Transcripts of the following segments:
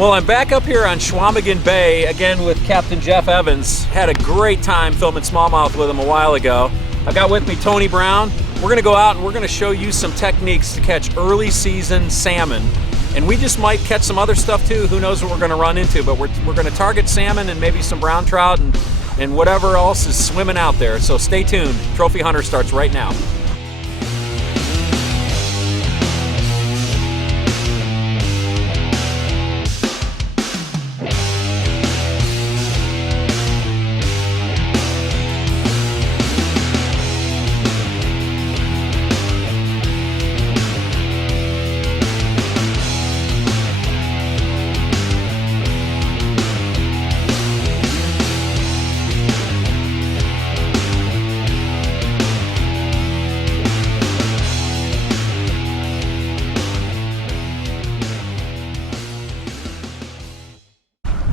Well, I'm back up here on Cheq Bay again with Captain Jeff Evans. Had a great time filming smallmouth with him a while ago. I've got with me Tony Brown. We're going to go out and we're going to show you some techniques to catch early season salmon. And we just might catch some other stuff too. Who knows what we're going to run into, but we're going to target salmon and maybe some brown trout and whatever else is swimming out there. So stay tuned. Trophy Hunter starts right now.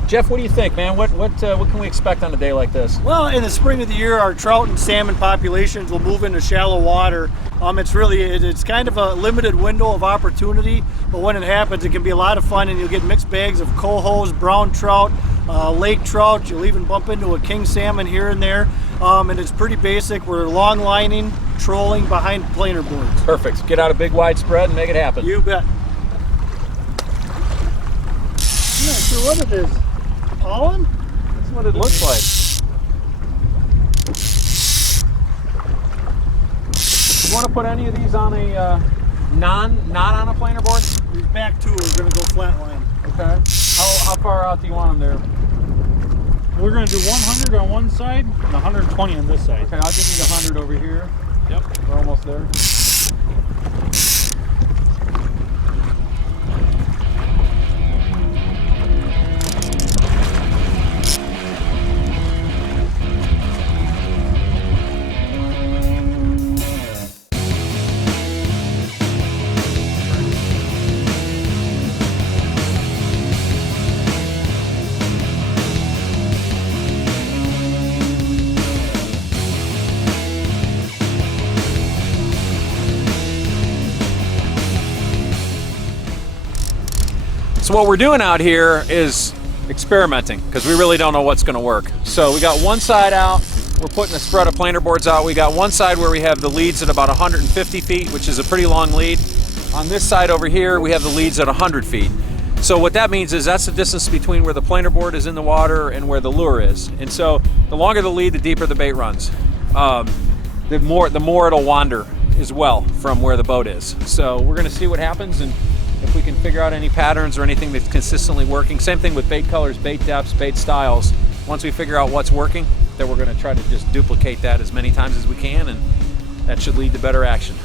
Jeff, what do you think, man? What can we expect on a day like this? Well, in the spring of the year, our trout and salmon populations will move into shallow water. It's kind of a limited window of opportunity, but when it happens, it can be a lot of fun, and you'll get mixed bags of cohos, brown trout, lake trout. You'll even bump into a king salmon here and there, and it's pretty basic. We're long lining, trolling behind planer boards. Perfect. Get out a big wide spread and make it happen. You bet. I'm not sure what it is. Pollen? That's what it looks like. You want to put any of these on a not on a planer board? These back two are going to go flatline. Okay. How far out do you want them there? We're going to do 100 on one side and 120 on this side. Okay, I'll give you the 100 over here. Yep. We're almost there. So what we're doing out here is experimenting because we really don't know what's going to work. So we got one side out, we're putting a spread of planer boards out. We got one side where we have the leads at about 150 feet, which is a pretty long lead. On this side over here, we have the leads at 100 feet. So what that means is that's the distance between where the planer board is in the water and where the lure is. And so the longer the lead, the deeper the bait runs. The more it'll wander as well from where the boat is. So we're going to see what happens and if we can figure out any patterns or anything that's consistently working. Same thing with bait colors, bait depths, bait styles. Once we figure out what's working, then we're going to try to just duplicate that as many times as we can, and that should lead to better action.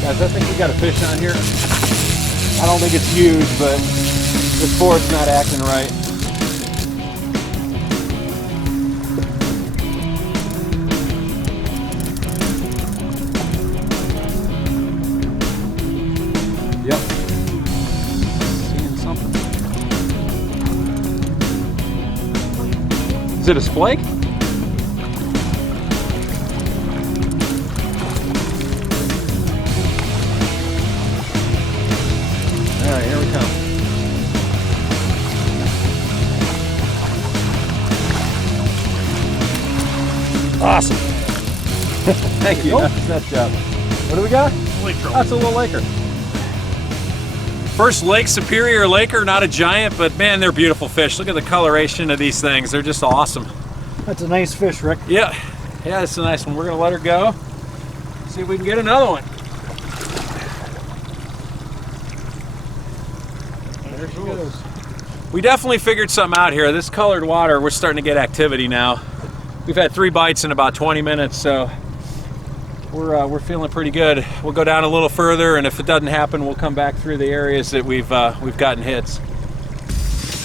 Guys, I think we got a fish on here. I don't think it's huge, but this board's not acting right. Yep. Seeing something. Is it a splake? All right, here we come. Awesome. Thank you. Nice job. What do we got? Lake trout. That's a little laker. First Lake Superior Laker, not a giant, but man, they're beautiful fish. Look at the coloration of these things. They're just awesome. That's a nice fish, Rick. Yeah, it's a nice one. We're gonna let her go. See if we can get another one. There she goes. We definitely figured something out here. This colored water, we're starting to get activity now. We've had 3 bites in about 20 minutes, so we're feeling pretty good. We'll go down a little further, and if it doesn't happen, we'll come back through the areas that we've gotten hits.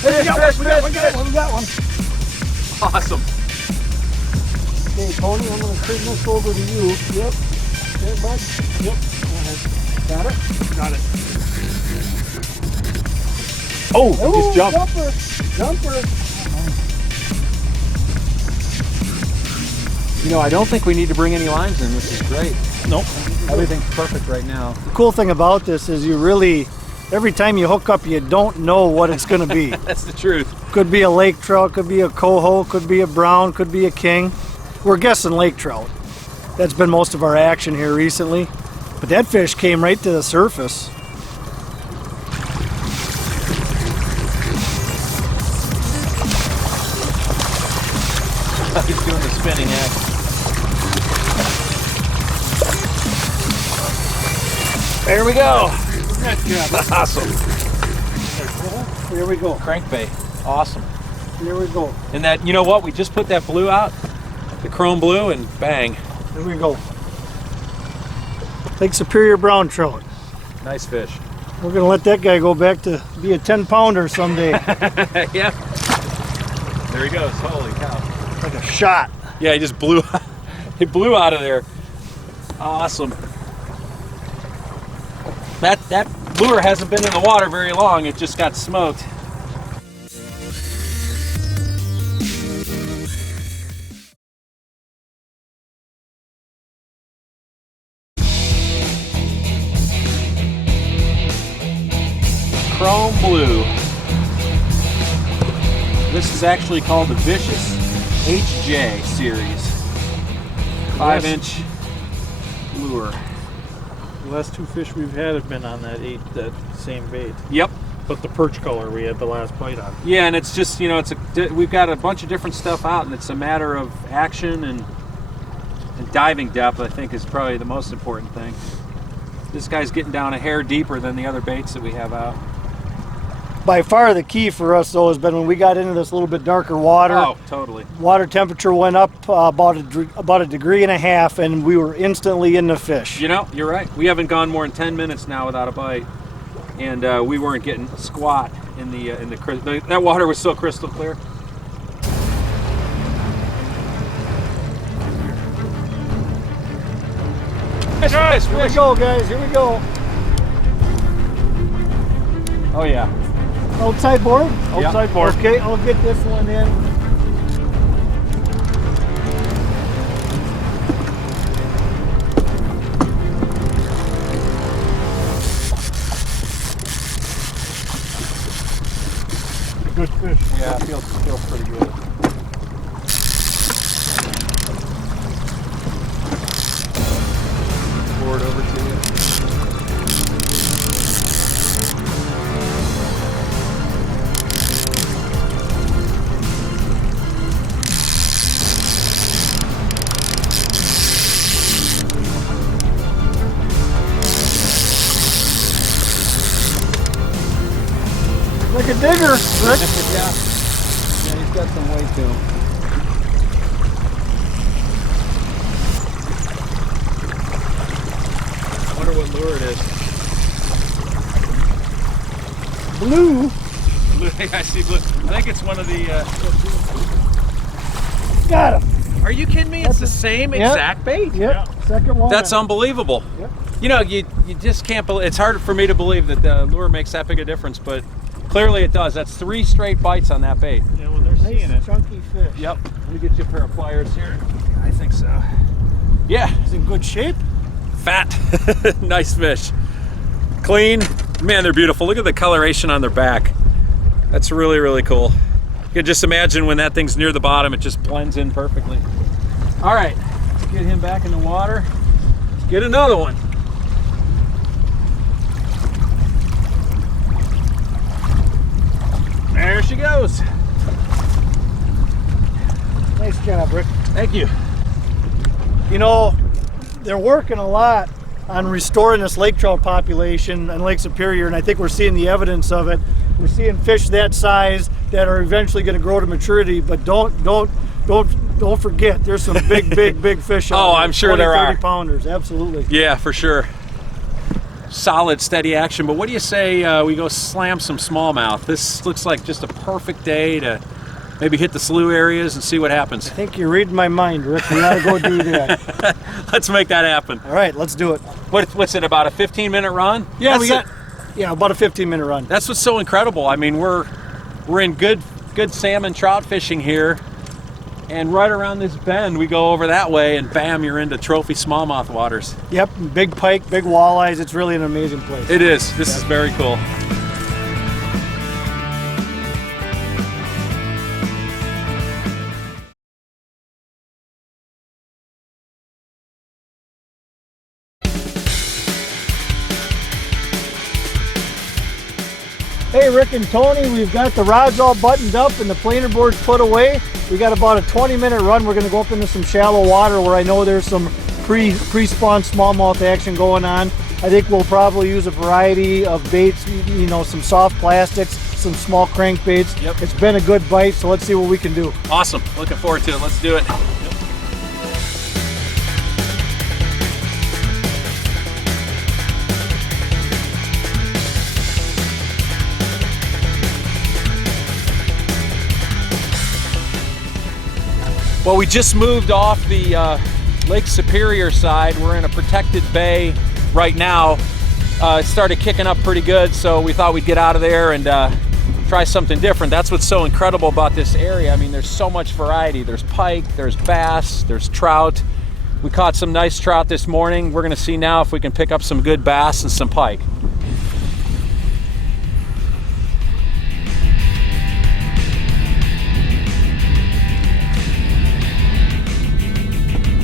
Hey, we got one. Awesome. Okay, Tony, I'm going to turn this over to you. Yep. Okay, bud. Yep. Go ahead. Got it? Got it. Oh, just jumped. Jumper. You know, I don't think we need to bring any lines in, which is great. Nope. Everything's perfect right now. The cool thing about this is you really, every time you hook up, you don't know what it's going to be. That's the truth. Could be a lake trout, could be a coho, could be a brown, could be a king. We're guessing lake trout. That's been most of our action here recently. But that fish came right to the surface. He's doing the spinning act. There we go. Awesome. Here we go. Crankbait. Awesome. Here we go. And that, you know what? We just put that blue out, the chrome blue, and bang. Here we go. Lake Superior brown trout. Nice fish. We're gonna let that guy go back to be a 10-pounder someday. Yeah. There he goes. Holy cow. Like a shot. Yeah, he just blew. He blew out of there. Awesome. That lure hasn't been in the water very long. It just got smoked. Chrome blue. This is actually called the Vicious HJ series. 5-inch lure. The last 2 fish we've had have been on that same bait. Yep. But the perch color we had the last bite on. Yeah, and it's just, you know, we've got a bunch of different stuff out, and it's a matter of action and diving depth. I think is probably the most important thing. This guy's getting down a hair deeper than the other baits that we have out. By far the key for us though has been when we got into this little bit darker water. Oh, totally. Water temperature went up about a degree and a half, and we were instantly in the fish. You know, you're right. We haven't gone more than 10 minutes now without a bite, and we weren't getting squat in the that water was so crystal clear. Nice, Here we go, guys. Here we go. Oh yeah. Outside board? Outside board. Okay, I'll get this one in. Good fish. Yeah, feels pretty good. Forward over to you. Like a digger, Rick. Yeah, he's got some weight to him. I wonder what lure it is. Blue. I see blue. I think it's one of the. Got him. Are you kidding me? It's the same exact bait. Yep. Second one. That's unbelievable. Yep. You know, you just can't believe. It's hard for me to believe that the lure makes that big a difference, but clearly it does. That's 3 straight bites on that bait. Yeah, well, they're seeing it. Chunky fish. Yep. Let me get you a pair of pliers here. I think so. Yeah. He's in good shape. Fat. Nice fish. Clean. Man, they're beautiful. Look at the coloration on their back. That's really, really cool. You can just imagine when that thing's near the bottom, it just blends in perfectly. All right, let's get him back in the water. Let's get another one. There she goes. Nice job, Rick. Thank you. You know, they're working a lot on restoring this lake trout population in Lake Superior, and I think we're seeing the evidence of it. We're seeing fish that size that are eventually going to grow to maturity, but don't forget, there's some big fish out Oh, there. I'm sure 20, there 30 are. pounders, absolutely. Yeah, for sure. Solid, steady action. But what do you say we go slam some smallmouth? This looks like just a perfect day to maybe hit the slough areas and see what happens. I think you're reading my mind, Rick. We gotta go do that. Let's make that happen. All right, let's do it. What's it, about a 15-minute run? Yeah, That's about a 15-minute run. That's what's so incredible. I mean, we're in good salmon trout fishing here, And right around this bend, we go over that way, and bam, you're into trophy smallmouth waters. Yep, big pike, big walleyes. It's really an amazing place. It is. This is very cool. Hey, Rick and Tony, we've got the rods all buttoned up and the planer boards put away. We got about a 20-minute run. We're going to go up into some shallow water where I know there's some pre-spawn smallmouth action going on. I think we'll probably use a variety of baits, you know, some soft plastics, some small crankbaits. Yep. It's been a good bite, so let's see what we can do. Awesome. Looking forward to it. Let's do it. Well, we just moved off the Lake Superior side. We're in a protected bay right now. It started kicking up pretty good, so we thought we'd get out of there and try something different. That's what's so incredible about this area. I mean, there's so much variety. There's pike, there's bass, there's trout. We caught some nice trout this morning. We're gonna see now if we can pick up some good bass and some pike.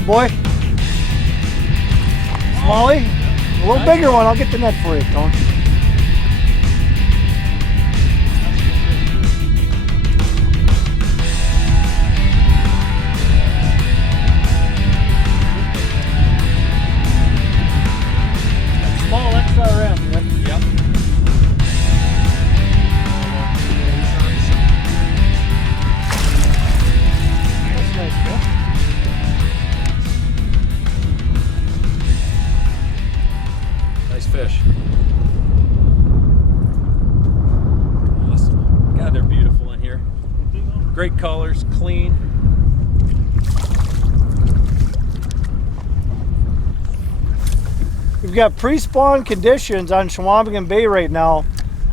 Boy, Smalley, a little bigger one. I'll get the net for you, Tony. Small XRM. Yep. That's nice, bro. Nice fish. Awesome. God, they're beautiful in here. Great colors, clean. We've got pre-spawn conditions on Chequamegon Bay right now.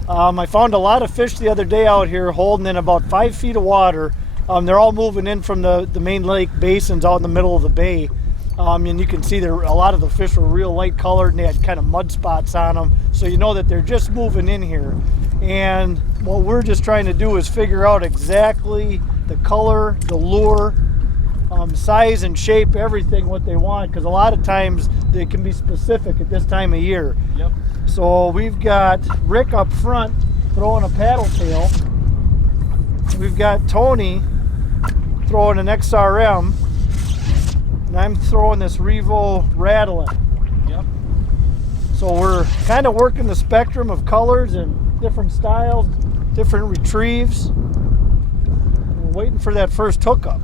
I found a lot of fish the other day out here holding in about 5 feet of water. They're all moving in from the main lake basins out in the middle of the bay. And you can see there a lot of the fish were real light colored and they had kind of mud spots on them. So you know that they're just moving in here. And what we're just trying to do is figure out exactly the color, the lure, size and shape, everything what they want, because a lot of times they can be specific at this time of year. Yep. So we've got Rick up front throwing a paddle tail. We've got Tony throwing an XRM. And I'm throwing this Revo rattling. Yep. So we're kind of working the spectrum of colors and different styles, different retrieves. We're waiting for that first hookup.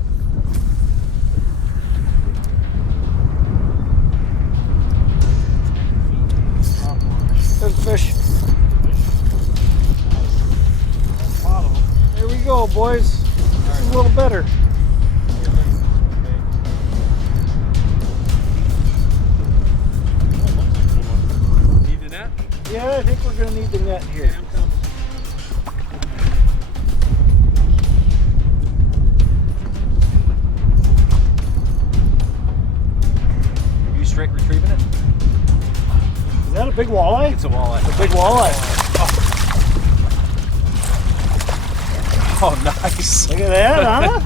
There's a fish. There we go, boys. This is a little better. Need the net? Yeah, I think we're going to need the net here. Are you straight retrieving it? Is that a big walleye? It's a walleye. A big walleye. Oh, nice. Look at that, huh?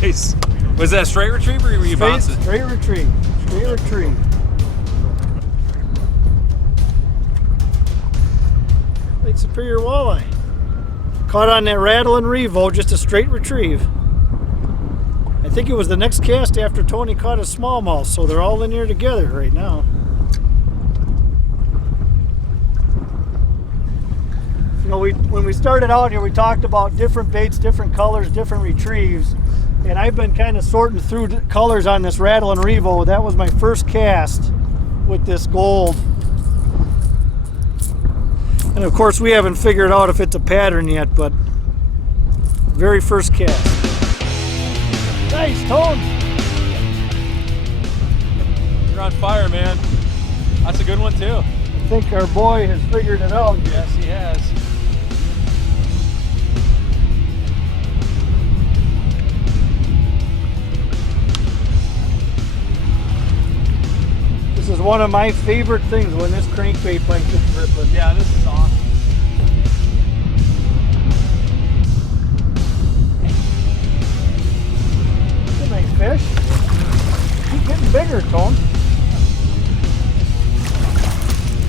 Nice. Was that a straight retrieve or were you bouncing? Straight retrieve. Straight retrieve. Lake Superior walleye. Caught on that rattling Revo, just a straight retrieve. I think it was the next cast after Tony caught a smallmouth, so they're all in here together right now. You know, when we started out here, we talked about different baits, different colors, different retrieves. And I've been kind of sorting through colors on this rattling Revo. That was my first cast with this gold. And of course, we haven't figured out if it's a pattern yet, but very first cast. Nice, Tone. You're on fire, man. That's a good one, too. I think our boy has figured it out. Yes, he has. one of my favorite things when this crankbait bite gets ripping. Yeah, this is awesome. It's a nice fish. Keep getting bigger, Tone.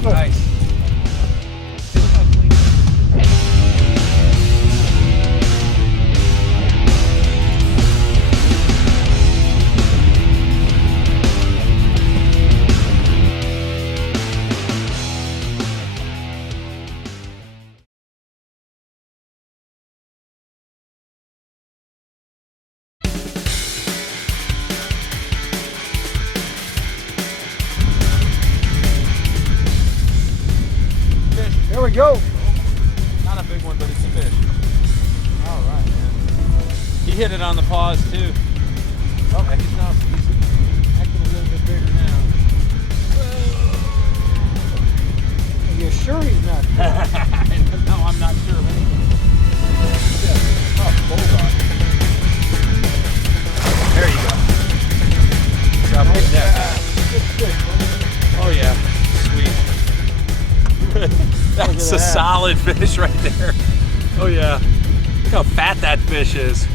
Good. Nice. There we go. Not a big one, but it's a fish. All right, man. He hit it on the paws too. Oh, he's acting a little bit bigger now. Are you sure he's not? No, I'm not sure of anything. Yeah. Oh, bulldog. There you go. Good job hitting that. Good fish, buddy. Oh yeah, sweet. That's a solid fish right there. Oh yeah. Look how fat that fish is.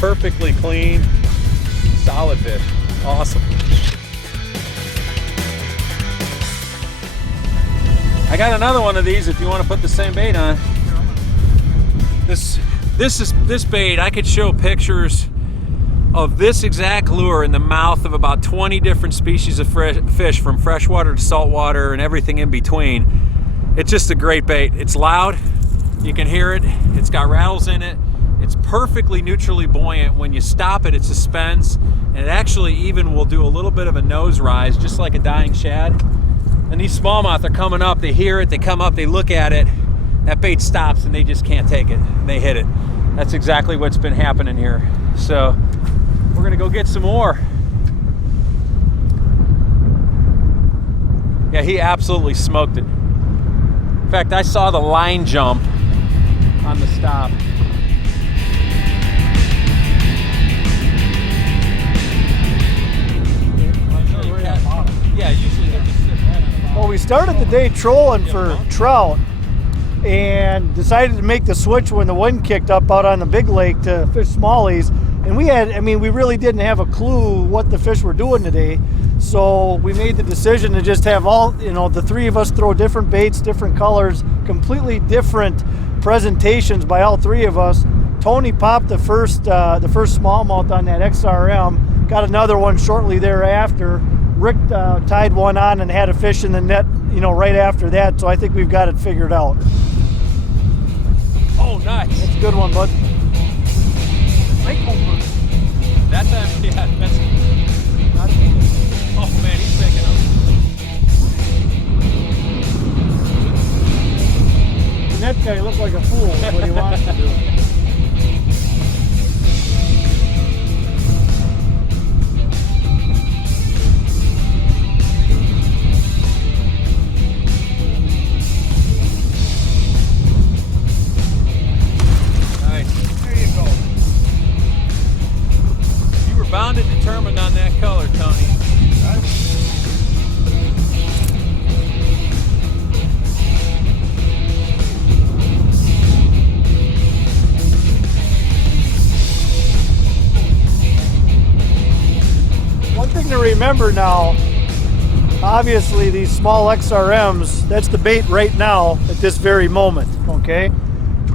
Perfectly clean, solid fish. Awesome. I got another one of these if you want to put the same bait on. This bait, I could show pictures of this exact lure in the mouth of about 20 different species of fish, from freshwater to saltwater and everything in between. It's just a great bait. It's loud, you can hear it, it's got rattles in it, it's perfectly neutrally buoyant. When you stop it, it suspends, and it actually even will do a little bit of a nose rise, just like a dying shad. And these smallmouth are coming up, they hear it, they come up, they look at it, that bait stops and they just can't take it, and they hit it. That's exactly what's been happening here. So we're gonna go get some more. Yeah, he absolutely smoked it. In fact, I saw the line jump on the stop. Yeah, usually they're just sitting right on the bottom. Well, we started the day trolling for trout and decided to make the switch when the wind kicked up out on the big lake to fish smallies. And we really didn't have a clue what the fish were doing today. So we made the decision to just have the three of us throw different baits, different colors, completely different presentations by all three of us. Tony popped the first smallmouth on that XRM, got another one shortly thereafter. Rick tied one on and had a fish in the net, right after that. So I think we've got it figured out. Oh, nice. That's a good one, bud. That time, yeah, that's not. Oh man, he's picking up. The net guy looked like a fool, what he wants to do. Bound and determined on that color, Tony. One thing to remember now, obviously these small XRMs, that's the bait right now at this very moment, okay?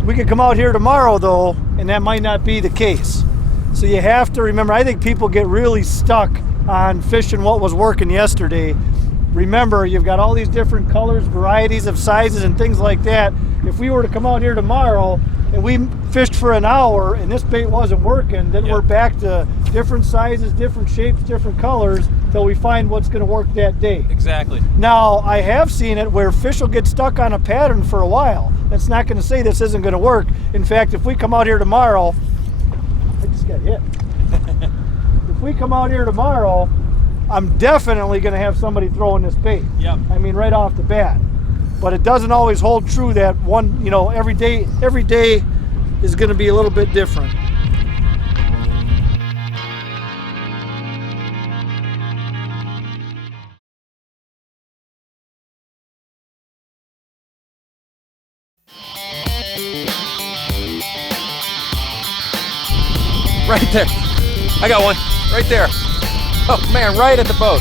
We could come out here tomorrow though, and that might not be the case. So you have to remember, I think people get really stuck on fishing what was working yesterday. Remember, you've got all these different colors, varieties of sizes and things like that. If we were to come out here tomorrow and we fished for an hour and this bait wasn't working, then we're back to different sizes, different shapes, different colors till we find what's going to work that day. Exactly. Now, I have seen it where fish will get stuck on a pattern for a while. That's not going to say this isn't going to work. In fact, if we come out here tomorrow, I just got hit. If we come out here tomorrow, I'm definitely going to have somebody throwing this bait. Yep. I mean, right off the bat. But it doesn't always hold true that one, every day is going to be a little bit different. Right there. I got one. Right there. Oh man, right at the boat.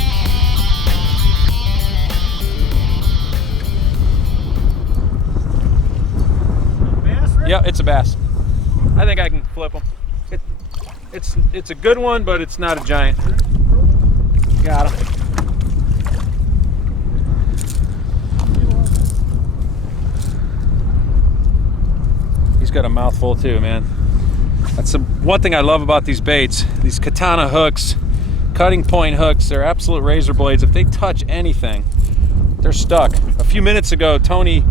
Bass, Rick? Yeah, it's a bass. I think I can flip him. It's a good one, but it's not a giant. Got him. He's got a mouthful too, man. That's one thing I love about these baits. These katana hooks, cutting point hooks, they're absolute razor blades. If they touch anything, they're stuck. A few minutes ago, Tony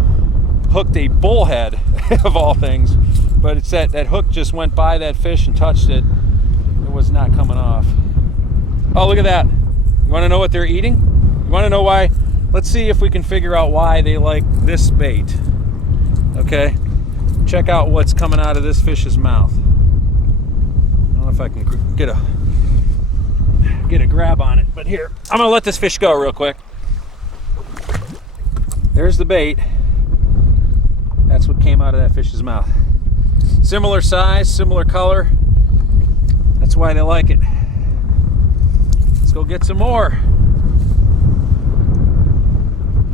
hooked a bullhead, of all things, but it's that hook just went by that fish and touched it. It was not coming off. Oh, look at that. You want to know what they're eating? You want to know why? Let's see if we can figure out why they like this bait. Okay? Check out what's coming out of this fish's mouth. I don't know if I can get a grab on it, but here, I'm gonna let this fish go real quick. There's the bait. That's what came out of that fish's mouth. Similar size, similar color. That's why they like it. Let's go get some more.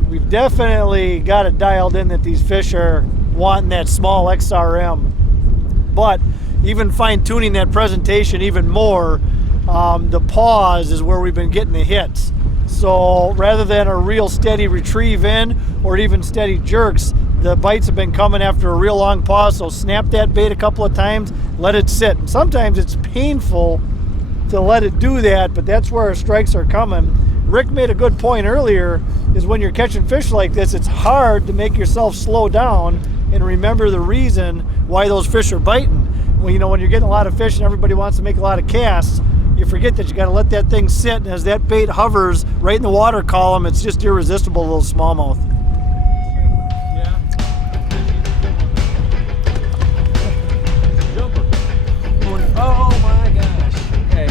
We've definitely got it dialed in that these fish are wanting that small XRM, but even fine-tuning that presentation even more, the pause is where we've been getting the hits. So rather than a real steady retrieve in or even steady jerks, the bites have been coming after a real long pause. So snap that bait a couple of times, let it sit. And sometimes it's painful to let it do that, but that's where our strikes are coming. Rick made a good point earlier, is when you're catching fish like this, it's hard to make yourself slow down and remember the reason why those fish are biting. Well, you know, when you're getting a lot of fish and everybody wants to make a lot of casts, you forget that you got to let that thing sit, and as that bait hovers right in the water column, it's just irresistible, little smallmouth. Yeah. Jumper. Oh my gosh. Okay.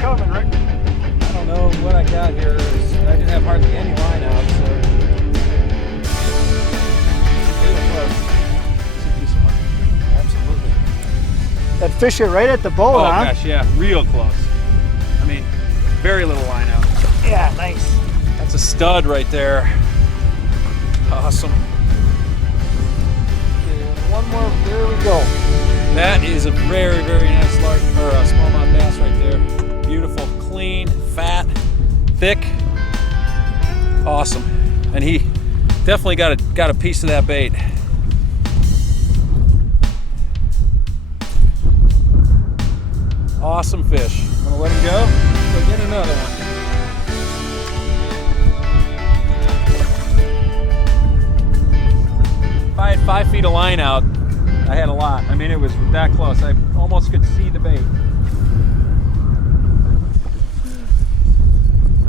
Coming, Rick. I don't know what I got here. I didn't have hardly any line out, so. Absolutely. That fish hit right at the boat, Oh huh? gosh, yeah, real close. I mean, very little line out. Yeah, nice. That's a stud right there. Awesome. One more, there we go. That is a very, very nice large smallmouth bass right there. Beautiful, clean, fat, thick. Awesome. And he definitely got a piece of that bait. Awesome fish. I'm gonna let him go. Go get another one. If I had 5 feet of line out, I had a lot. I mean, it was that close. I almost could see the bait.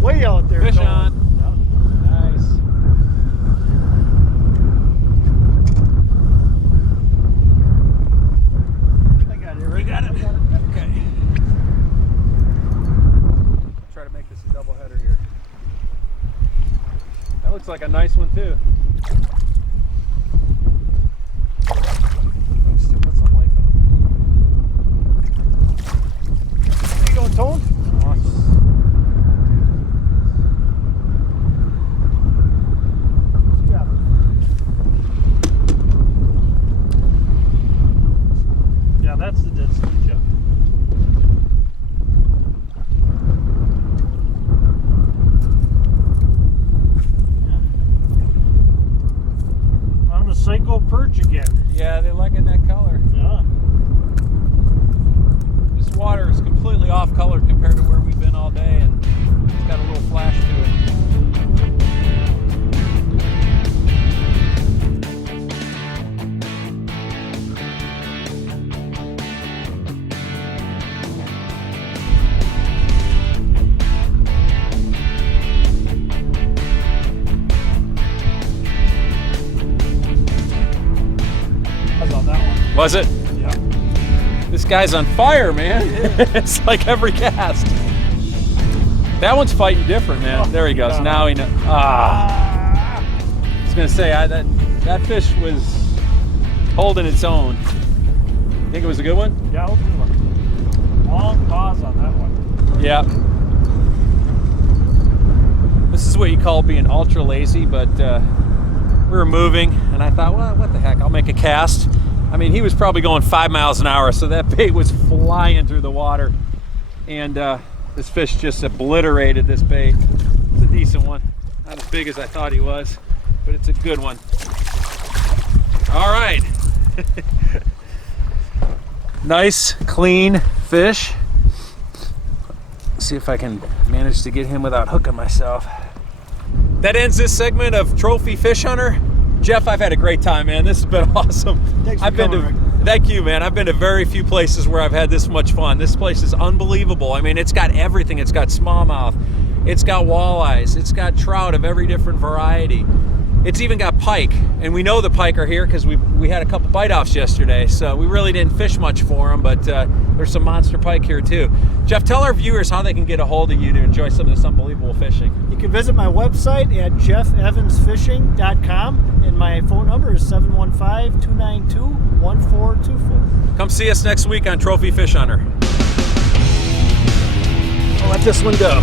Way out there. Fish Tony. on. Nice. I got it. We got it. Okay. Try to make this a double header here. That looks like a nice one too. Still got some life in it. There you go, Tone. Yeah, that's the dead snoot chuck. On the Psycho perch again. Yeah, they like in that color. Yeah. This water is completely off color compared to where we've been all day, and it's got a little flash to it. How about that one? Was it? Yeah. This guy's on fire, man. It's like every cast. That one's fighting different, man. Oh, There he goes. God. Now he knows. Ah. was gonna say, that fish was holding its own. Think it was a good one? Yeah, it was a good one. Long pause on that one. Yeah. This is what you call being ultra lazy, but we were moving, and I thought, well, what the heck, I'll make a cast. I mean, he was probably going 5 miles an hour, so that bait was flying through the water. And this fish just obliterated this bait. It's a decent one. Not as big as I thought he was, but it's a good one. All right. Nice, clean fish. See if I can manage to get him without hooking myself. That ends this segment of Trophy Fish Hunter. Jeff, I've had a great time, man. This has been awesome. Thanks for coming, Rick. Thank you, man. I've been to very few places where I've had this much fun. This place is unbelievable. I mean, it's got everything. It's got smallmouth. It's got walleyes. It's got trout of every different variety. It's even got pike, and we know the pike are here because we had a couple bite-offs yesterday, so we really didn't fish much for them, but there's some monster pike here too. Jeff, tell our viewers how they can get a hold of you to enjoy some of this unbelievable fishing. You can visit my website at jeffevansfishing.com, and my phone number is 715-292-1424. Come see us next week on Trophy Fish Hunter. I'll let this one go.